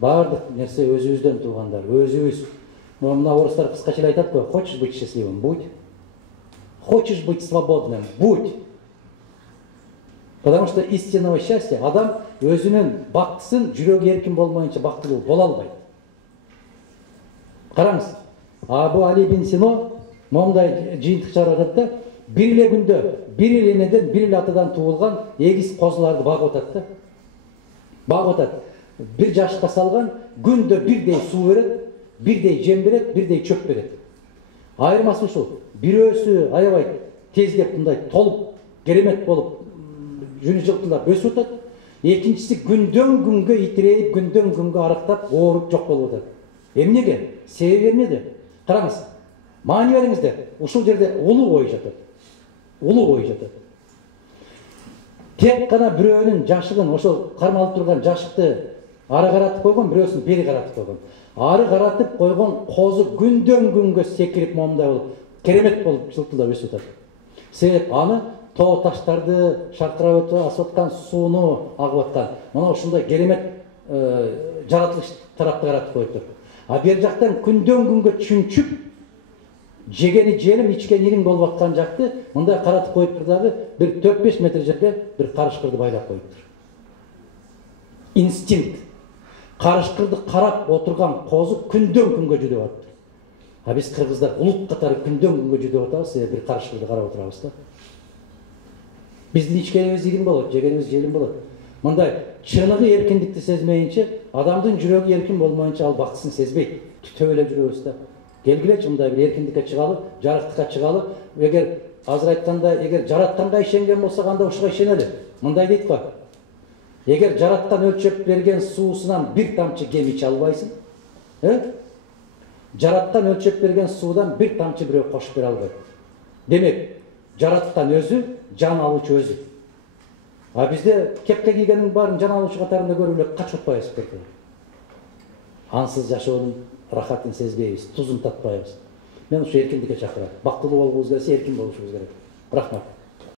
Бардык нерсе өзүбүздөн туугандар, өзүбүз. Мына орыстар кыскача айтат го, хочешь быть счастливым, будь. Хочешь быть свободным, будь. Потому что истинного счастья адам өзүнүн бактысын жүрөгү эркин болмоюнча бактылуу боло албайт. Караңыз, Абу Али бин Сино момундай жыйынтык чыгарат да, бир эле күндө бир эле энеден, бир эле атадан туулган эгиз козуларды багып атат да. Багып атат. Bir жашыкка салган, күндө бирдей суу берет, бирдей жем берет, бирдей чөп берет. Айырмасы ушул. Бирөөсү аябай тездеп мындай толуп, керемет болуп, жүнү жылтылдап өсүп атат. Экинчиси күндөн күнгө итирейип, күндөн күнгө арыктап, ооруп жок болуп атат. Эмнеге? Себеби эмнеде? Караңыз. Маани бериңиздер. Ушул жерде улуу ой жатат. Улуу ой жатат. Тек гана бирөөнүн жашыгын, ошол кармалып турган жашыкты ары каратып койгон, бирөөсүн бери каратып койгон. Ары каратып койгон козу күндөн күнгө секирип момундай болуп, керемет болуп жылтылдап өсүп атат. Себеп аны тоо таштарды шаркырап өтүп асып аткан сууну агып аткан. Мына ушундай керемет жаратылыш тарапты каратып коюптур. А бер жактан күндөн күнгө чүнчүп, жегени желим, ичкени ириң болуп аткан жакты мындай каратып коюптур дагы бир 4-5 метр жерде бир карышкырды байлап коюптур. Инстинкт. Карышкырды карап отурган козу күндөн күнгө жүдөп атат. А биз кыргыздар улут катары күндөн күнгө жүдөп атабыз, бир карышкырды карап отурабыз да. Биздин ичкенибиз ириң болот, жегенибиз желим болот. Мындай чыныгы эркиндикти сезмейинче, адамдын жүрөгү эркин болмоюнча ал бактысын сезбейт. Түтөп эле жүрөбүз да. Келгилечи мындай бир эркиндикке чыгалы, жарыктыкка чыгалы. Эгер азыр айткандай, эгер жаратканга ишенген болсок, анда ушуга ишенели. Мындай дейт го. Эгер жараткан өлчөп берген суусунан бир тамчы кем иче албайсың, жараткан өлчөп берген суудан бир тамчы бирөө кошуп бере албайт. Демек, жараткан өзү, жан алуучу өзү. А бизде кепке кийгендин баарын жан алуучу катарында көрүп эле качып атпайбыз беки. Ансыз жашоонун рахатын сезбейбиз, тузун татпайбыз. Мен ушу эркиндикке чакырам. Бактылуу болгубуз келсе эркин болушубуз керек. Рахмат.